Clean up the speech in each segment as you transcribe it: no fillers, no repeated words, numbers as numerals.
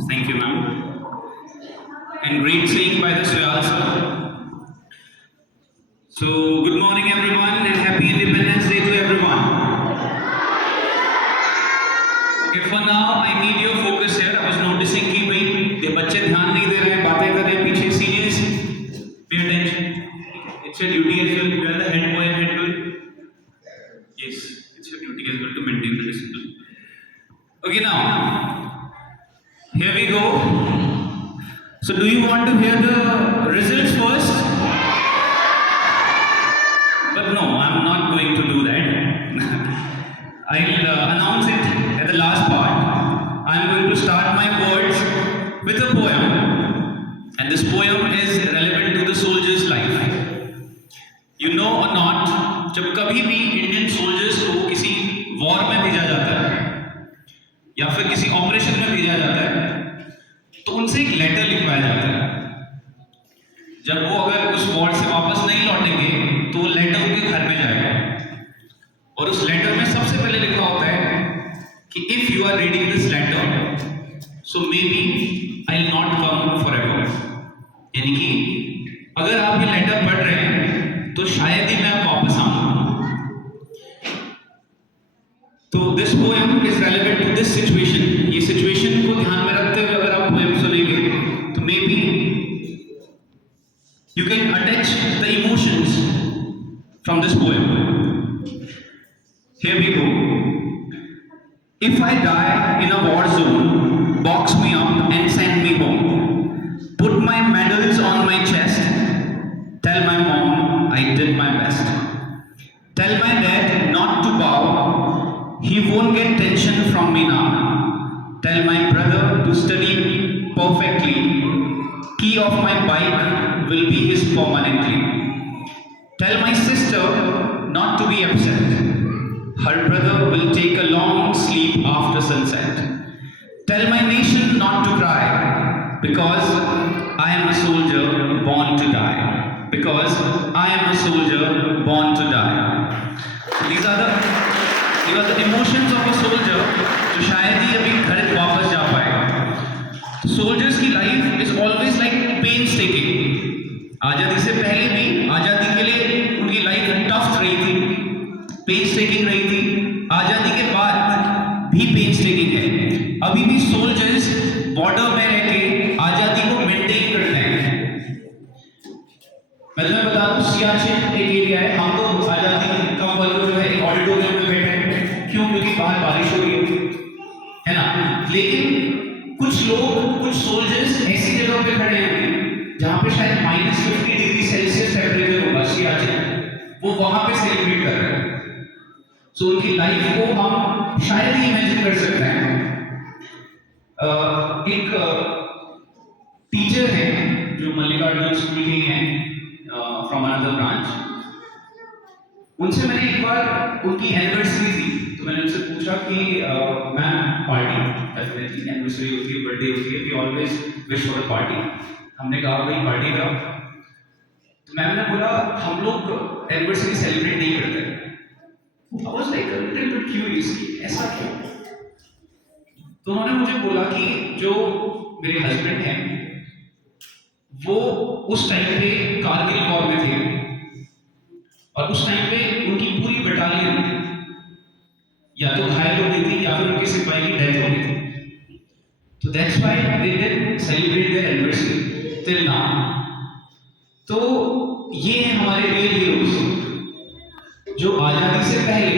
Thank you, ma'am. And great saying by the Swayal sir. So, good morning, everyone, and happy Independence Day to everyone. Okay, for now, I need your focus here. I was noticing कि भाई ये बच्चे ध्यान नहीं दे रहे हैं, बातें कर रहे हैं पीछे. Seniors, pay attention. It's your duty as well. You are the head boy and head girl. Yes, it's your duty as well to maintain the discipline. Okay, now here we go. So, do you want to hear the results first? But no, I'm not going to do that. I'll announce it at the last part. I'm going to start my words with a poem. And this poem is relevant to the soldier's life. You know or not, जब कभी भी Indian soldiers को किसी war में भेजा जाता है या फिर किसी ऑपरेशन में भेजा जाता है तो उनसे एक लेटर लिखवाया जाता है. जब वो अगर उस वॉर से वापस नहीं लौटेंगे तो वो लेटर उनके घर में जाएगा और उस लेटर में सबसे पहले लिखा होता है कि if you are reading this letter so maybe I will not come forever. यानी कि अगर आप ये लेटर पढ़ रहे हैं तो शायद ही मैं वापस आऊंगा. तो this poem is relevant to this situation. ये सिचुएशन को ध्यान में रखते हुए अगर आप पोएम सुनेंगे तो may be you can attach the emotions from this poem. Here we go. If I die in a war zone, box me up and send me home. Put my medals on my chest. Tell my mom I did my best. Tell my dad not to bow. He won't get tension from me now. Tell my brother to study perfectly. Key of my bike will be his permanently. Tell my sister not to be upset. Her brother will take a long sleep after sunset. Tell my nation not to cry because I am a soldier born to die. Because I am a soldier born to die. These are the emotions of a soldier जो शायद ही अभी घर वापस जा पाएगा. Soldiers की life is always like पेनस्टेकिंग. आज़ादी से पहले भी आज़ादी के लिए उनकी लाइफ टफ रही थी, पेनस्टेकिंग रही थी. आज़ादी के बाद भी पेनस्टेकिंग है. अभी भी सोल्जर्स बॉर्डर में रह के आज़ादी को मेंटेन करते हैं. मैं तुम्हें बता दूं सियाचिन एक एरिया है. हम तो आज़ादी का पर्व जो है एक ऑडिटोरियम में बैठे हैं. क्यों? क्योंकि बाहर बारिश हो रही है ना. लेकिन कुछ लोग, कुछ सोल्जर्स ऐसी जगह पे खड़े होंगे जहां पे शायद -50 डिग्री सेल्सियस टेम्परेचर होगा सियाचिन. वो वहां पे सेलिब्रेट कर रहे हैं. सो उनकी लाइफ को हम शायद ही इमेजिन कर सकते हैं. एक टीचर है जो मल्लिकार्जुन स्कूल के ही हैं, फ्रॉम अनदर ब्रांच. उनसे मैंने एक बार, उनकी एनिवर्सरी थी तो मैंने उनसे पूछा कि मैम पार्टी डेफिनेटली एनिवर्सरी होती है, बर्थडे होती है, we always wish for a party. हमने कहा भाई पार्टी का. तो मैम ने बोला हम लोग एनिवर्सरी सेलिब्रेट नहीं करते. I was like a little bit curious कि ऐसा क्यों. तो उन्होंने मुझे बोला कि जो मेरे हस्बैंड हैं वो उस टाइम पे कारगिल वॉर में थे और उस टाइम पे उनकी पूरी बटालियन या तो घायल हो गई थी या फिर उनके सिपाही की डेथ हो गई थी. तो that's why they did celebrate their anniversary till now. तो ये हैं हमारे रियल हीरोज जो आज़ादी से पहले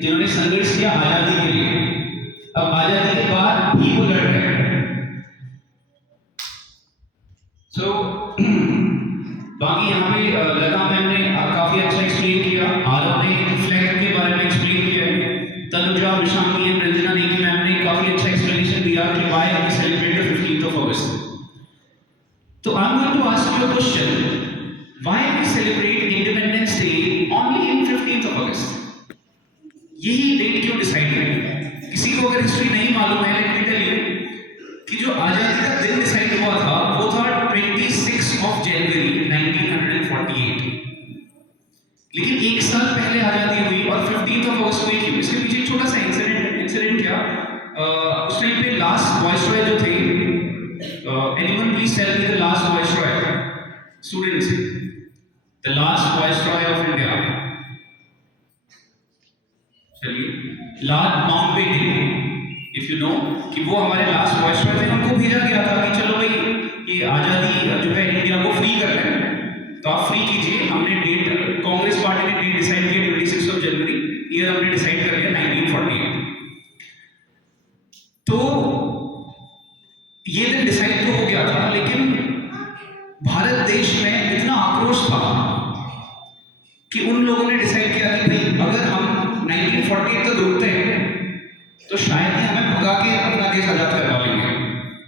जिन्होंने संघर्ष किया आज़ादी के लिए, अब आज़ादी के बाद भी वो लड़ रहे हैं. सो बाकी यहाँ पे लता मैम ने काफी अच्छा एक्सप्लेन किया. आरव ने फ्लैग के बारे में एक्सप्लेन किया. तनुजा, विशांगी एंड रंजना नेगी मैम ने काफी अच्छा एक्सप्लेनेशन दिया कि why we celebrate the 15th of August. तो I am going to ask you a question. Why we celebrate independence day only in 15th of August? यही डेट क्यों डिसाइड करी? किसी को अगर हिस्ट्री नहीं मालूम है, लेट मी टेल यू कि जो आजादी का दिन डिसाइड हुआ था वो था 26 of January 1948. लेकिन एक साल पहले आजादी हुई और 15th of August हुई क्यों? इसके पीछे एक छोटा सा इंसिडेंट क्या, उस टाइम पे लास्ट वॉइसरॉय जो थे Students, the last viceroy of India, चलिए Lord Mountbatten, if you know, कि वो हमारे लास्ट वाइसरॉय थे, उनको भेजा गया था कि चलो भाई ये आज़ादी जो है इंडिया को फ्री कर लें, तो आप फ्री कीजिए। हमने डेट, कांग्रेस पार्टी ने डेट डिसाइड किया 26 जनवरी, ईयर हमने डिसाइड कर लिया 1948। तो ये दिन डिसाइड तो हो गया था, लेकिन भारत देश में इतना आक्रोश था कि उन लोगों ने डिसाइड किया कि भाई अगर हम 1948 तक रुकते हैं तो शायद ही हमें भगा के अपना देश आजाद करवा लेंगे,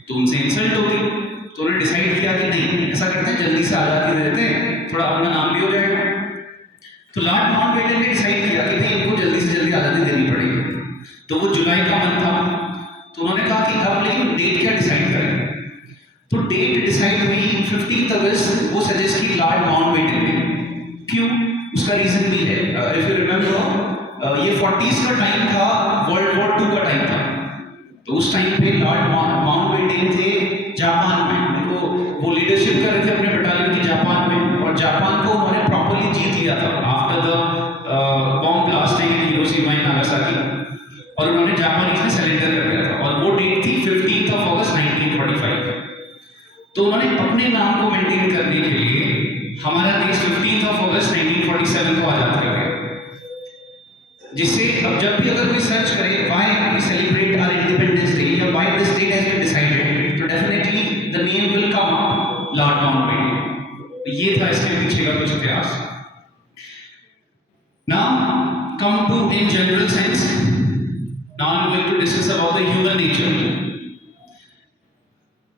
तो उनसे इंसल्ट होगी। तो उन्होंने डिसाइड किया कि नहीं, ऐसा करते हैं जल्दी से आज़ादी दे देते हैं, थोड़ा अपना नाम भी हो जाएगा। तो लॉर्ड माउंटबेटन ने डिसाइड किया कि भाई इनको जल्दी से जल्दी आज़ादी देनी पड़ेगी। तो वो जुलाई का मंथ था, तो उन्होंने कहा कि अब लेकिन डेट क्या डिसाइड करें। तो डेट डिसाइड हुई 15 अगस्त, वो सजेस्ट की लॉर्ड माउंटबेटन ने। क्यों? उसका रीजन भी है। इफ यू रिमेंबर, ये 40s का टाइम था, वर्ल्ड वॉर 2 का टाइम था। तो उस टाइम पे लॉर्ड माउंटबेटन थे जापान में, उनको वो लीडरशिप कर रहे थे अपने बटालियन की जापान में, और जापान को उन्होंने प्रॉपर्ली जीत लिया था after the bomb blasting in Hiroshima and Nagasaki, और उन्होंने जापानीज में सरेंडर कर दिया था। और वो डेट थी 15 अगस्त 1945। तो उन्होंने अपने नाम को मेंटेन करने के लिए हमारा देश 15 अगस्त 1947 को आजाद कर गया। जिससे अब जब भी अगर कोई सर्च करे why we celebrate our independence day या why this date has been decided, तो definitely the name will come up, lord Mountbatten. ये था इसके पीछे का कुछ इतिहास। Now come to in general sense, now I am going to discuss about the human nature.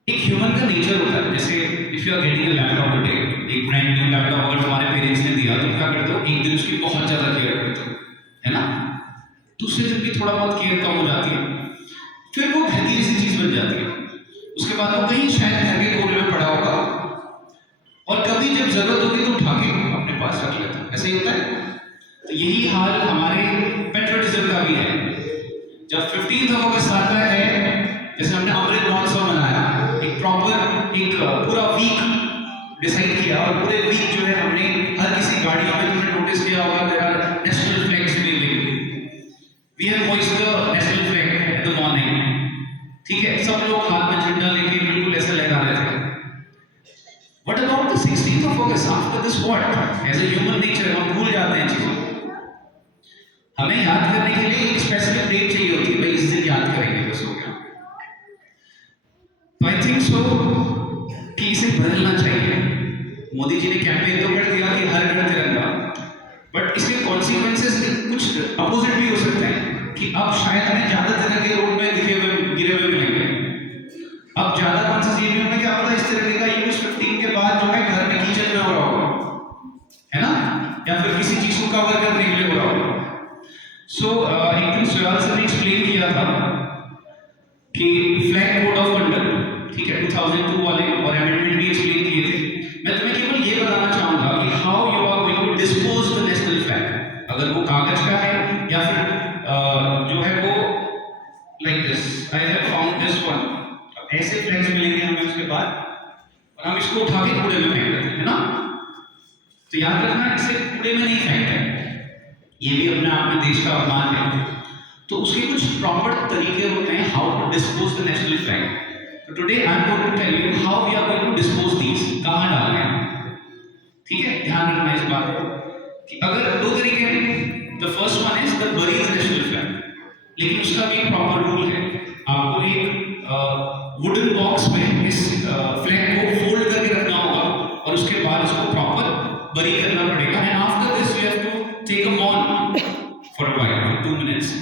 एक ह्यूमन का नेचर होता है, जैसे if you are getting a laptop today, एक ब्रांड न्यू लैपटॉप अगर तुम्हारे पेरेंट्स ने दिया, तो क्या करते हो, एक दिन उसकी बहुत ज्यादा केयर करते हो, है ना। दूसरे दिन भी थोड़ा बहुत केयर कम हो जाती है, फिर वो घटी जैसी चीज बन जाती है। उसके बाद वो कहीं शायद घर के कोने में पड़ा होगा, और कभी जब जरूरत होगी तो उठा के अपने पास रख लेता है। ऐसे ही होता है। तो यही हाल हमारे पेट्रियटिज्म का भी है। जब 15 अगस्त आता है, जैसे हमने अमृत महोत्सव मनाया, एक प्रॉपर एक पूरा वीक डिसाइड किया, और पूरे वीक जो है हमने हर किसी गाड़ियों में, तुमने नोटिस किया होगा, there are national flags waving, we have hoisted the national flag at the morning. ठीक है, सब लोग हाथ में झंडा लेके बिल्कुल ऐसा लगा रहे थे। What about the 16 August? After this what? As a human nature हम भूल जाते हैं चीजों को। हमें याद करने के लिए एक स्पेसिफिक डेट चाहिए होती है, भाई इस दिन याद करेंगे, बस हो गया। तो आई थिंक सो कि इसे बदलना चाहिए। मोदी जी ने कैंपेन तो कर दिया कि हर घर तिरंगा, बट इसके कॉन्सिक्वेंसेस कुछ अपोजिट भी हो सकते हैं, कि अब शायद हमें ज्यादा तिरंगे रोड में गिरे हुए मिलेंगे। अब ज्यादा कॉन्सियस ये भी होगा कि आपका इस तिरंगे का यूज 15 के बाद जो है घर में किचन में हो रहा होगा, है ना, या फिर किसी चीज को कवर करने के लिए हो रहा होगा। सो एक दिन सुयाल सर ने एक्सप्लेन किया था कि फ्लैग कोड ऑफ कंडक्ट, ठीक है, 2002 वाले, और अमेंडमेंट भी एक्सप्लेन किए थे। मैं तुम्हें केवल ये बताना चाहूंगा कि how you are going to dispose the national flag, अगर वो कागज का है या फिर जो है वो like this. I have found this one. अब ऐसे फ्लैग्स मिलेंगे हमें उसके बाद, और हम इसको उठा के कूड़े में फेंक देते हैं, है ना। तो याद रखना, इसे कूड़े में नहीं फेंकते, ये भी अपने आप में देश का अपमान है। तो उसके कुछ प्रॉपर तरीके होते हैं how to dispose the national flag. तो today I am going to tell you how we are going to dispose these, कहां डालना है। ठीक है, ध्यान रखना इस बात को कि अगर दो तरीके हैं। The first one is the बरी द नेशनल फ्लैग, लेकिन उसका भी एक प्रॉपर रूल है। आपको एक वुडन बॉक्स में इस फ्लैग को फोल्ड करके रखना होगा, और उसके बाद उसको प्रॉपर बरी करना पड़ेगा। And after this we have to take a mourn for a while, for 2 minutes.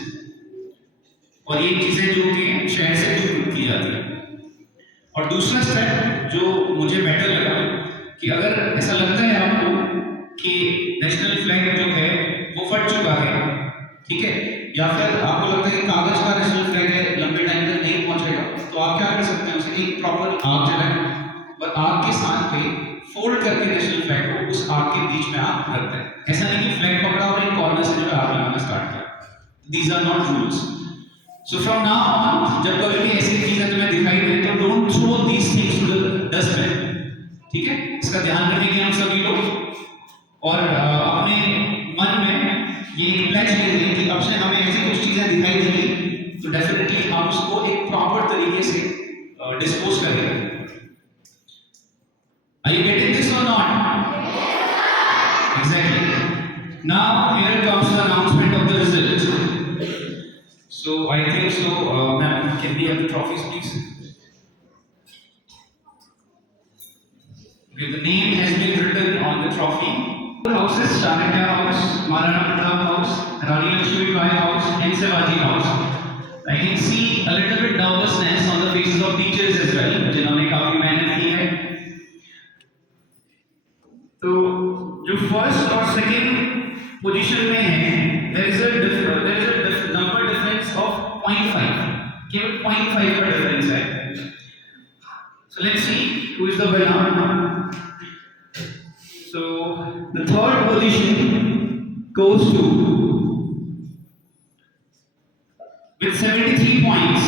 और ये चीजें जो होती हैं शहर से दूर की जाती है। और दूसरा स्टेप जो मुझे बेटर लगा, कि अगर ऐसा लगता है आपको कि नेशनल फ्लैग जो है वो फट चुका है, ठीक है, या फिर आपको लगता है कि कागज का नेशनल फ्लैग है, लंबे टाइम तक नहीं पहुंचेगा, तो आप क्या कर सकते हैं, उसे एक प्रॉपर आग जलाएं, और आग के साथ पे फोल्ड करके नेशनल फ्लैग को उस आग के बीच में आप रख दें। ऐसा नहीं कि फ्लैग पकड़ा और एक कॉर्नर से जो है आग लगाना स्टार्ट किया। These are not rules. So from now on, जब कभी भी ऐसी चीजें तुम्हें दिखाई दे, तो don't throw these things to the dustbin. ठीक है, इसका ध्यान रखने की सभी लोग और अपने मन में ये एक प्लेज लेंगे कि अब से हमें ऐसी कुछ चीजें दिखाई देंगी तो डेफिनेटली हम उसको एक प्रॉपर तरीके से डिस्पोज करेंगे। Are you getting this or not? Exactly. Now here comes the announcement of the result. So I think so, ma'am, can we have the trophies, please? Okay, the name has been written on the trophy. Houses: Chanakya House, Maharana Pratap House, Rani Lakshmi Bai House, and Shivaji House. I can see a little bit nervousness on the faces of teachers as well, जिन्होंने काफी मेहनत की है। तो जो first और second position में है, there is a number difference of 0.5, केवल 0.5 का डिफरेंस है। So let's see who is the winner. So the third position goes to, with 73 points,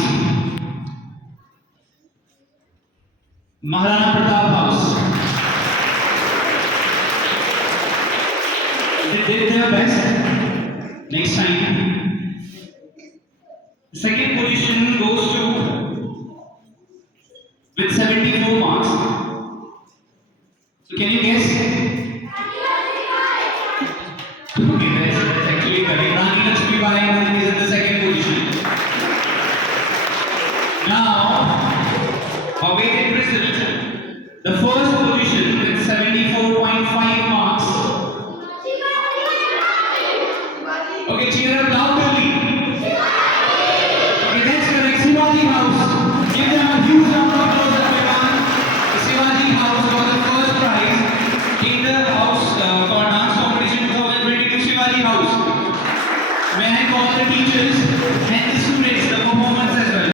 Maharana Pratap House. They did their best. Next time. Second position goes to, with 74 marks. So can you guess? Okay, that's actually correct. Rani Lakshmi Bai is in the second position. Now, awaited result. The first position with 74.5 marks. Okay, cheer up loudly. Okay, that's correct. Shivaji House. Give them a huge round of applause, everyone. The Shivaji House got the first prize in the house for dance competition 2022 Shivaji House. May I call the teachers and the students, the performance as well.